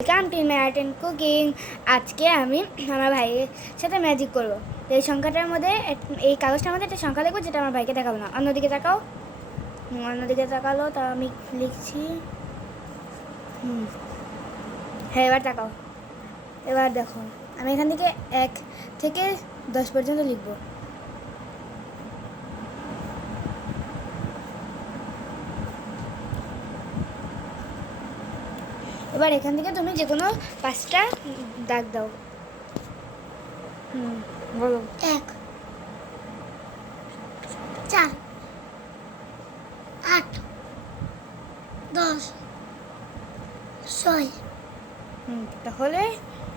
Welcome to my art and cooking. আজকে আমি আমার ভাইয়ের সাথে ম্যাজিক করবো। এই সংখ্যাটার মধ্যে এই কাগজটার মধ্যে একটা সংখ্যা লিখবো, যেটা আমার ভাইকে দেখাবো না। অন্যদিকে তাকাও। অন্যদিকে তাকালো, তা আমি লিখছি। হ্যাঁ, এবার তাকাও। এবার দেখো, আমি এখান থেকে 1 থেকে 10 পর্যন্ত লিখবো। এবার এখান থেকে তুমি যে কোনো 5টা দাগ দাও। বলো। 1 4 8 10 6। তাহলে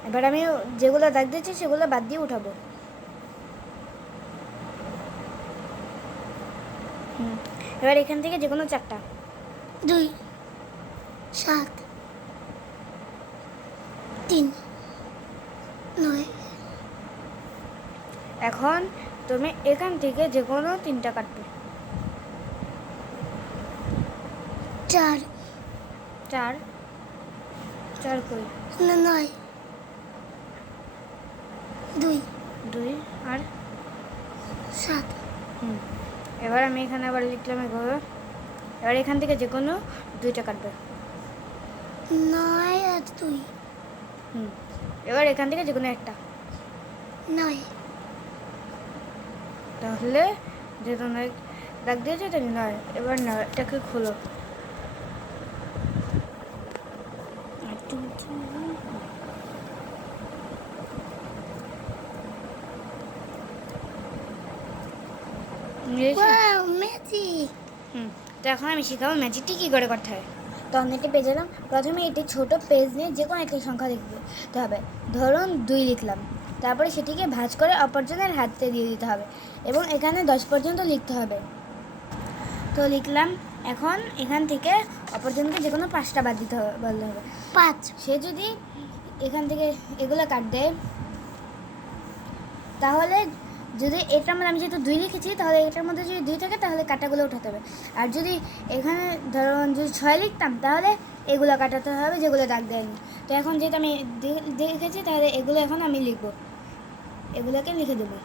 এবার আমি যেগুলো দাগ দিয়েছি সেগুলো বাদ দিয়ে উঠাবো। এবার এখান থেকে যে কোনো 4টা। 2 7 3 9। এখন তুমি এখান থেকে যে কোনো 3টা কাটবে। 4 4 4 কই? 9 2 2 আর 7। এবার আমি এখানে আবার লিখলাম এভাবে। এবার এখান থেকে যে কোনো 2টা কাটবে। 9 আর 2 এবার এখান থেকে যে কোনো একটা। 9। তাহলে যে কোনো দাগ দিয়েছে তাই নয়। এবার না, এটাকে খোলো। Wow, magic! তো এখন আমি শেখাবো ম্যাজিকটি কী করে করতে হয়। তো আমি একটি পেজ এলাম। প্রথমে একটি ছোটো পেজ নিয়ে যে কোনো একটি সংখ্যা লিখতে হবে। ধরুন 2 লিখলাম। তারপরে সেটিকে ভাঁজ করে অপরজনের হাতে দিয়ে দিতে হবে এবং এখানে 10 পর্যন্ত লিখতে হবে। তো লিখলাম। এখন এখান থেকে অপরজনকে যে কোনো 5টা বাদ দিতে হবে, বলতে হবে। 5 সে যদি এখান থেকে এগুলো কাট দেয়, তাহলে যদি এটার মধ্যে আমি যেহেতু 2 লিখেছি, তাহলে এটার মধ্যে যদি 2 থাকে তাহলে কাটাগুলো উঠাতে হবে। আর যদি এখানে ধরুন যদি 6 লিখতাম, তাহলে এগুলো কাটাতে হবে যেগুলো দাগ দেয়নি। তো এখন যেহেতু আমি লিখেছি, তাহলে এগুলো এখন আমি লিখবো, এগুলোকে লিখে দেবো।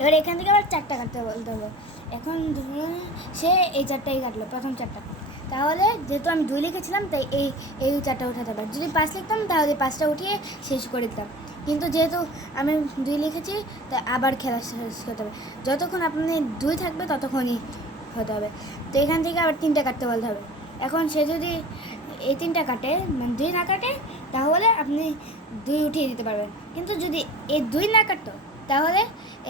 এবার এখান থেকে আবার 4টা কাটতে বলতে হবে। এখন ধরুন সে এই 4টাই কাটলো, প্রথম 4টা। তাহলে যেহেতু আমি 2 লিখেছিলাম, তাই এই 4টা উঠাতে হবে। যদি 5 লিখতাম, তাহলে 5টা উঠিয়ে শেষ করে দিতাম। কিন্তু যেহেতু আমি 2 লিখেছি, তাই আবার খেলা শেষ করতে হবে। যতক্ষণ আপনি 2 থাকবে ততক্ষণই হতে হবে। তো এখান থেকে আবার 3টা কাটতে বলতে হবে। এখন সে যদি এই 3টা কাটে, মানে 2 না কাটে, তাহলে আপনি 2 উঠিয়ে দিতে পারবেন। কিন্তু যদি এই 2 না কাটতো, তাহলে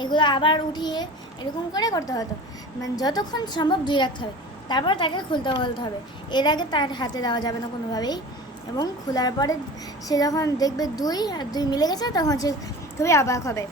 এগুলো আবার উঠিয়ে এরকম করে করতে হতো। মানে যতক্ষণ সম্ভব 2 রাখতে হবে। তারপর তাকে খুলতে বলতে হবে। এর আগে তার হাতে দেওয়া যাবে না কোনোভাবেই। এবং খোলার পরে সে যখন দেখবে 2 আর 2 মিলে গেছে, তখন সে খুবই অবাক হবে।